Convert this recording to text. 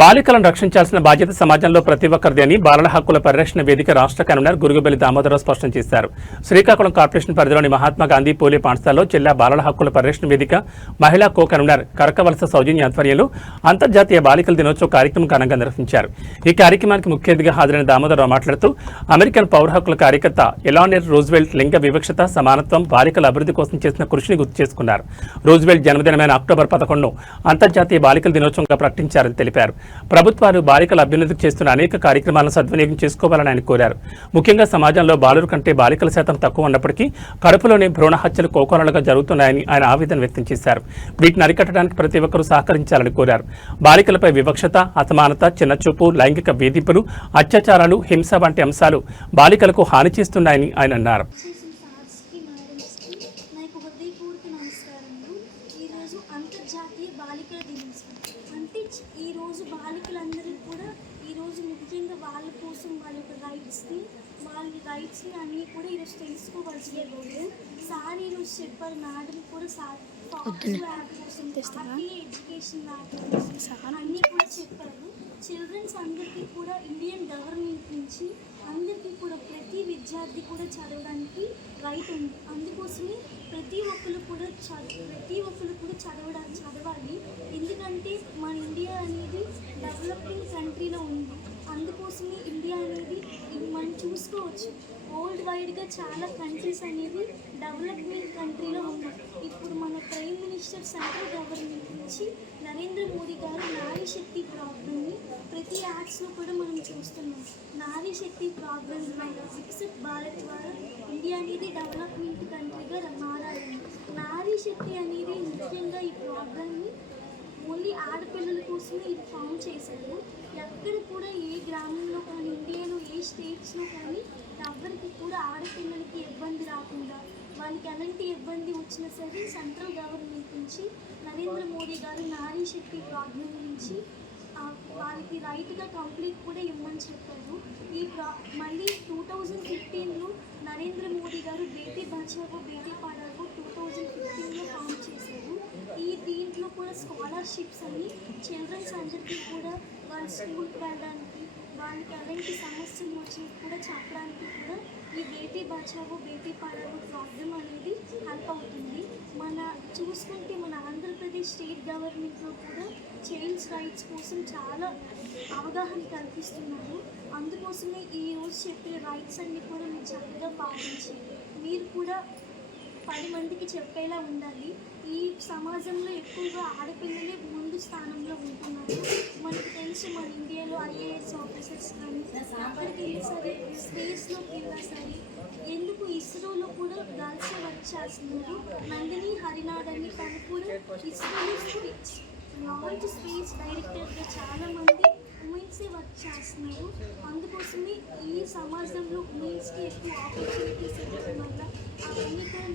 బాలికలను రక్షించాల్సిన బాధ్యత సమాజంలో ప్రతి ఒక్కరిది అని బాలల హక్కుల పరిరక్షణ వేదిక రాష్ట్ర కన్వీనర్ గురుగుబెల్లి దామోదరరావు స్పష్టం చేశారు. శ్రీకాకుళం కార్పొరేషన్ పరిధిలోని మహాత్మా గాంధీ పోలీ పాఠశాలలో జిల్లా బాలల హక్కుల పరిరక్షణ వేదిక మహిళా కో కన్వీనర్ కరకవలస సౌజన్య ఆధ్వర్యంలో అంతర్జాతీయ బాలికల దినోత్సవ కార్యక్రమం ఘనంగా నిర్వహించారు. ఈ కార్యక్రమానికి ముఖ్య అతిథిగా హాజరైన దామోదరరావు మాట్లాడుతూ అమెరికన్ పౌర హక్కుల కార్యకర్త ఎలానర్ రూజ్వెల్ట్ లింగ వివక్షత సమానత్వం బాలికల అభివృద్ధి కోసం చేసిన కృషిని గుర్తు చేసుకున్నారు. రూజ్వెల్ట్ జన్మదినమైన అక్టోబర్ 11 అంతర్జాతీయ బాలికల దినోత్సవంగా ప్రకటించారని తెలిపారు. ప్రభుత్వాలు బాలికల అభ్యున్నతికి చేస్తున్న అనేక కార్యక్రమాలను సద్వినియోగం చేసుకోవాలని ఆయన కోరారు. ముఖ్యంగా సమాజంలో బాలుర కంటే బాలికల శాతం తక్కువ ఉన్నప్పటికీ కడుపులోనే భ్రూణ హత్యలు కోకొరలుగా జరుగుతున్నాయని ఆయన ఆవేదన వ్యక్తం చేశారు. వీటిని అరికట్టడానికి ప్రతి ఒక్కరూ సహకరించాలని కోరారు. బాలికలపై వివక్షత, అసమానత, చిన్నచూపు, లైంగిక వేధింపులు, అత్యాచారాలు, హింస వంటి అంశాలు బాలికలకు హాని చేస్తున్నాయని ఆయన అన్నారు. అంతర్జాతీయ బాలికల దినోత్సవం అంటే ఈరోజు బాలికలందరూ కూడా ఈరోజు ముఖ్యంగా వాళ్ళ కోసం వాళ్ళ యొక్క రైట్స్ని అన్నీ కూడా ఈరోజు తెలుసుకోవాల్సిన రోజు. సార్ ఈరోజు చెప్పారు, మేడం కూడా సార్ ఎడ్యుకేషన్ అన్నీ కూడా చెప్పారు. చిల్డ్రన్స్ అందరికీ కూడా ఇండియన్ గవర్నమెంట్ నుంచి అందరికీ కూడా ప్రతి విద్యార్థి కూడా చదవడానికి రైట్ ఉంది. అందుకోసమే ప్రతి ఒక్కరు కూడా చదవాలి. ఎందుకంటే మన ఇండియా అనేది డెవలపింగ్ కంట్రీలో ఉంది. అందుకోసమే ఇండియా అనేది మనం చూసుకోవచ్చు, వరల్డ్ వైడ్గా చాలా కంట్రీస్ అనేది డెవలప్మెంట్ కంట్రీలో ఉన్నాయి. ఇప్పుడు మన ప్రైమ్ మినిస్టర్ సెంట్రల్ గవర్నమెంట్ నుంచి నరేంద్ర మోదీ గారు నారీ శక్తి ప్రోగ్రామ్ని ప్రతి యాడ్స్లో కూడా మనం చూస్తున్నాం. నారీ శక్తి ప్రోగ్రామ్ ద్వారా వికసిత్ భారత్ ద్వారా ఇండియా అనేది డెవలప్మెంట్ కంట్రీగా మారాలి. నారీ శక్తి అనేది ముఖ్యంగా ఈ ప్రోగ్రామ్ని ఓన్లీ ఆడపిల్లల కోసమే ఇది ఫామ్ చేశారు. ఎక్కడ కూడా ఏ గ్రామంలో కానీ ఇండియాలో ఏ స్టేట్స్లో కానీ ఎవరికి కూడా ఆడపిల్లలకి ఇబ్బంది రాకుండా, వాళ్ళకి ఎలాంటి ఇబ్బంది వచ్చినా సరే సెంట్రల్ గవర్నమెంట్ నుంచి నరేంద్ర మోదీ గారు నారీ శక్తి ప్రోగ్రామ్ నుంచి వాళ్ళకి రైట్గా కంప్లీట్ కూడా ఇవ్వమని చెప్పారు. మళ్ళీ 2015లో నరేంద్ర మోదీ గారు బేటీ బచావో బేటీ పడావో 2015లో ఫామ్ చేశారు. దీంట్లో కూడా స్కాలర్షిప్స్ అని చిల్డ్రన్స్ అందరికీ కూడా వాళ్ళ స్కూల్కి వెళ్ళడానికి, వాళ్ళకి ఎలాంటి సమస్యలు వచ్చి కూడా చెప్పడానికి కూడా ఈ బేటీ బచావో బేటీ పడావో ప్రోగ్రామ్ అనేది హెల్ప్ అవుతుంది. చూసుకుంటే మన ఆంధ్రప్రదేశ్ స్టేట్ గవర్నమెంట్లో కూడా చైల్డ్స్ రైట్స్ కోసం చాలా అవగాహన కల్పిస్తున్నారు. అందుకోసమే ఈరోజు చెప్పే రైట్స్ అన్నీ కూడా మీరు చక్కగా పాటించి మీరు కూడా 10 మందికి చెప్పేలా ఉండాలి. ఈ సమాజంలో ఎక్కువగా ఆడపిల్లలే ముందు స్థానంలో ఉంటున్నారు. మనకు తెలుసు మన ఇండియాలో IAS ఆఫీసర్స్ కానీ ఎక్కడికి వెళ్ళి సరే, స్పేస్లోకి వెళ్ళినా సరే, ఎందుకు ఇస్రోలో కూడా గర్ల్స్ వర్క్ చేస్తున్నారు. నందిని హరినాథ్ అని తను కూడా ఇస్రోలో లాంచ్ స్పేస్ డైరెక్టర్గా చాలామంది ఉమెన్సే వర్క్ చేస్తున్నారు. అందుకోసమే ఈ సమాజంలో ఉమెన్స్కి ఎక్కువ ఆపర్చునిటీస్ ఇవ్వడం వల్ల అవన్నీ కూడా